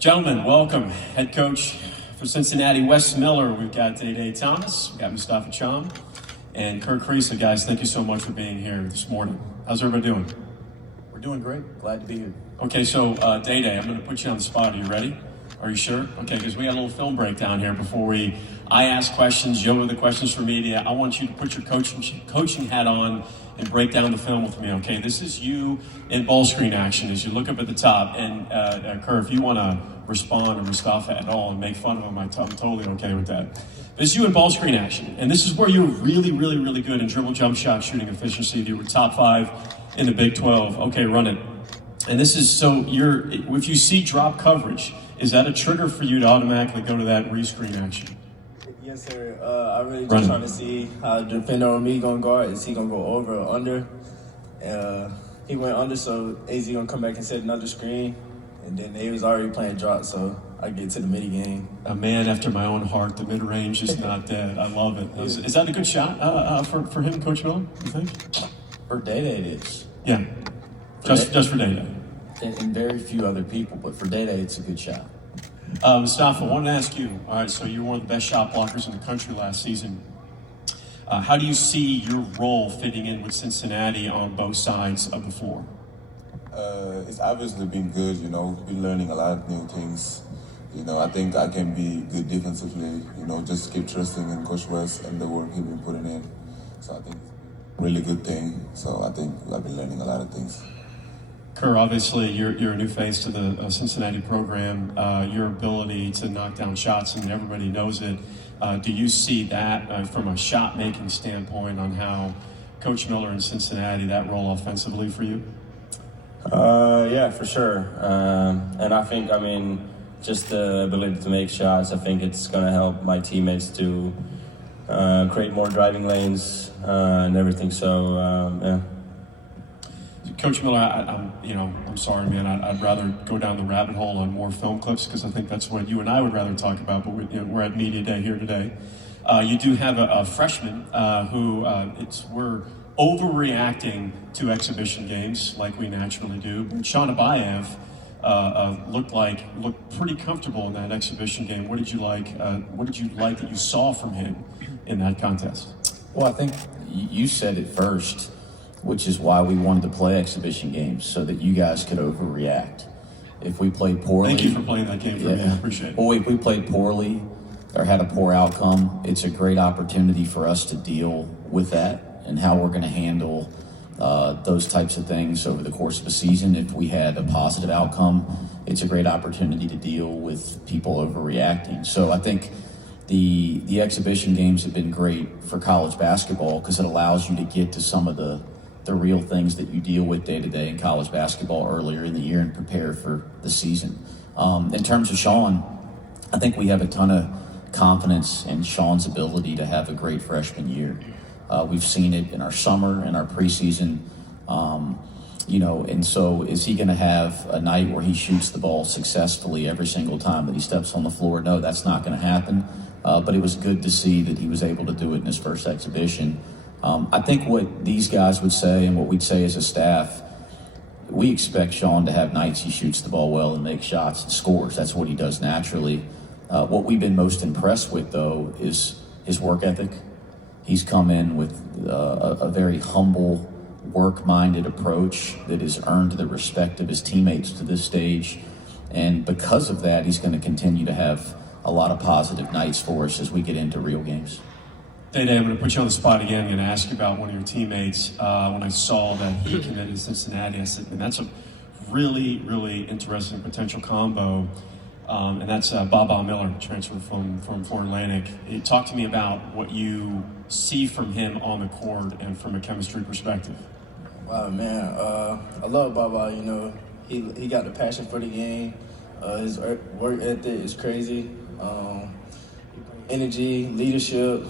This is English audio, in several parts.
Gentlemen, welcome. Head coach for Cincinnati, Wes Miller. We've got Day Thomas, we've got Mustafa Cham, and Kirk Creasa. Guys, thank you so much for being here this morning. How's everybody doing? We're doing great. Glad to be here. Okay, so Day, I'm going to put you on the spot. Are you ready? Are you sure? Okay, because we got a little film breakdown here before I ask questions, you have the questions for media. I want you to put your coaching hat on and break down the film with me, okay? This is you in ball screen action as you look up at the top. And Kurt, if you want to respond to Mustafa at all and make fun of him, I'm totally okay with that. This is you in ball screen action. And this is where you're really, really, really good in dribble jump shot shooting efficiency. You were top 5 in the Big 12. Okay, run it. And this is if you see drop coverage, is that a trigger for you to automatically go to that rescreen action? Yes, sir. I really just trying to see how the defender on me gonna guard. Is he gonna go over or under? He went under, so AZ gonna come back and set another screen. And then they was already playing drop, so I get to the midi game. A man after my own heart. The mid range is not dead. I love it. Is that a good shot for him, Coach Miller? You think? For Day it is. Yeah. Just for Day. And very few other people, but for Day it's a good shot. Mustafa, I wanted to ask you, all right, so you were one of the best shot blockers in the country last season. How do you see your role fitting in with Cincinnati on both sides of the floor? It's obviously been good, been learning a lot of new things. I think I can be good defensively, just keep trusting in Coach West and the work he's been putting in. So I think it's a really good thing. So I think I've been learning a lot of things. Kerr, obviously, you're a new face to the Cincinnati program. Your ability to knock down shots, and everybody knows it. Do you see that from a shot-making standpoint on how Coach Miller in Cincinnati, that role offensively for you? Yeah, for sure. And I think, just the ability to make shots, I think it's going to help my teammates to create more driving lanes and everything. So, yeah. Coach Miller, I'm sorry, man. I'd rather go down the rabbit hole on more film clips because I think that's what you and I would rather talk about. But we're at Media Day here today. You do have a freshman who we're overreacting to exhibition games like we naturally do. But Sean Abayev looked pretty comfortable in that exhibition game. What did you like? What did you like that you saw from him in that contest? Well, I think you said it first, which is why we wanted to play exhibition games, so that you guys could overreact. If we played poorly... Thank you for playing that game for me. I appreciate it. Well, if we played poorly or had a poor outcome, it's a great opportunity for us to deal with that and how we're going to handle those types of things over the course of a season. If we had a positive outcome, it's a great opportunity to deal with people overreacting. So I think the exhibition games have been great for college basketball because it allows you to get to some of the real things that you deal with day to day in college basketball earlier in the year and prepare for the season. In terms of Sean, I think we have a ton of confidence in Sean's ability to have a great freshman year. We've seen it in our summer and our preseason, and so is he going to have a night where he shoots the ball successfully every single time that he steps on the floor? No, that's not going to happen. But it was good to see that he was able to do it in his first exhibition. I think what these guys would say and what we'd say as a staff, we expect Sean to have nights he shoots the ball well and makes shots and scores. That's what he does naturally. What we've been most impressed with, though, is his work ethic. He's come in with a very humble, work-minded approach that has earned the respect of his teammates to this stage. And because of that, he's going to continue to have a lot of positive nights for us as we get into real games. Day, I'm going to put you on the spot again. I'm going to ask you about one of your teammates. When I saw that he committed to Cincinnati, I said, man, that's a really, really interesting potential combo. And that's Bob Miller, transfer from Florida Atlantic. Talk to me about what you see from him on the court and from a chemistry perspective. Wow, man. I love Baba. He got the passion for the game. His work ethic is crazy. Energy, leadership.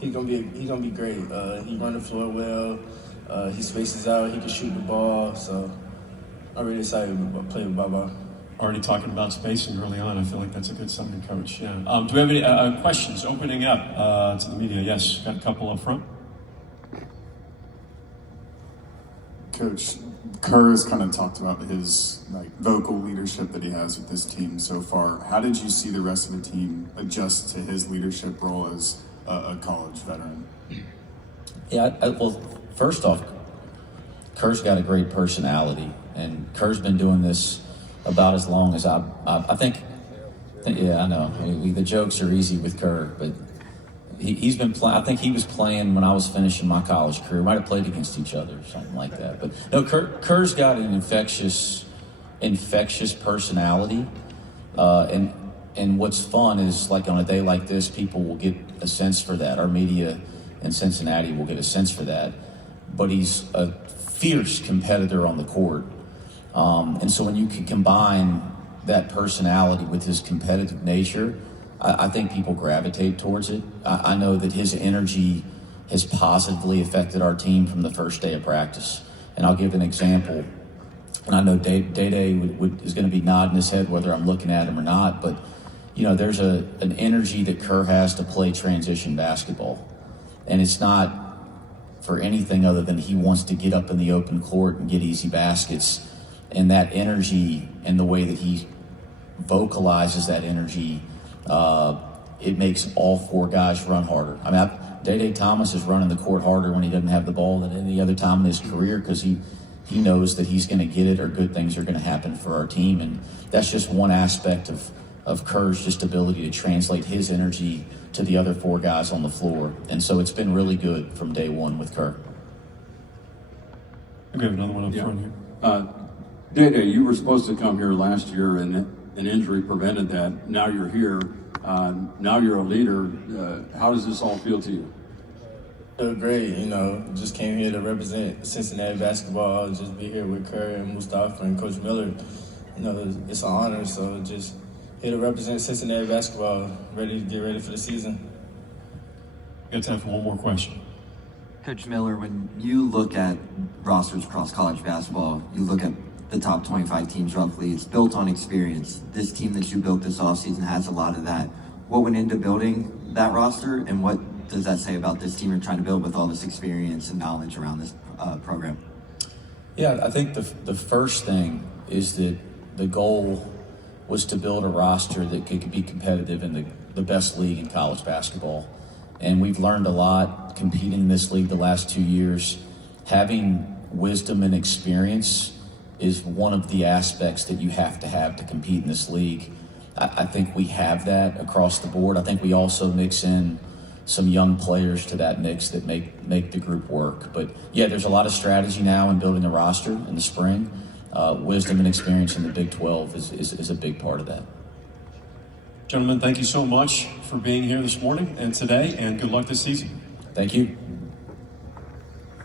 He's gonna be great. He run the floor well. He spaces out. He can shoot the ball. So I'm really excited about playing with Baba. Already talking about spacing early on. I feel like that's a good sign, Coach. Yeah. Do we have any questions opening up to the media? Yes, got a couple up front. Coach, Kerr has kind of talked about his vocal leadership that he has with this team so far. How did you see the rest of the team adjust to his leadership role as a college veteran? Yeah, well, first off, Kerr's got a great personality, and Kerr's been doing this about as long as I think. Yeah, I know. The jokes are easy with Kerr, but he's been playing. I think he was playing when I was finishing my college career. Might have played against each other or something like that. But no, Kerr's got an infectious personality, and what's fun is like on a day like this, people will get a sense for that. Our media in Cincinnati will get a sense for that. But he's a fierce competitor on the court, and so when you can combine that personality with his competitive nature, I think people gravitate towards it. I know that his energy has positively affected our team from the first day of practice. And I'll give an example. And I know Day-Day is going to be nodding his head whether I'm looking at him or not. But, you know, there's an energy that Kerr has to play transition basketball. And it's not for anything other than he wants to get up in the open court and get easy baskets. And that energy and the way that he vocalizes that energy, it makes all four guys run harder. I mean, Day-Day Thomas is running the court harder when he doesn't have the ball than any other time in his career because he knows that he's going to get it or good things are going to happen for our team. And that's just one aspect of Kerr's just ability to translate his energy to the other four guys on the floor. And so it's been really good from day one with Kerr. We have another one up front here. Day-Day, you were supposed to come here last year and an injury prevented that. Now you're here. Now you're a leader. How does this all feel to you? Feel great, you know. Just came here to represent Cincinnati basketball. Just be here with Kerr and Mustafa and Coach Miller. You know, it's an honor. So just here to represent Cincinnati basketball. Get ready for the season. Got time for one more question. Coach Miller, when you look at rosters across college basketball, you look at the top 25 teams roughly, it's built on experience. This team that you built this offseason has a lot of that. What went into building that roster, and what does that say about this team you're trying to build with all this experience and knowledge around this program? Yeah, I think the first thing is that the goal was to build a roster that could be competitive in the best league in college basketball. And we've learned a lot competing in this league the last 2 years. Having wisdom and experience is one of the aspects that you have to compete in this league. I think we have that across the board. I think we also mix in some young players to that mix that make the group work. But yeah, there's a lot of strategy now in building a roster in the spring. Wisdom and experience in the Big 12 is a big part of that. Gentlemen, thank you so much for being here this morning and today, and good luck this season. Thank you.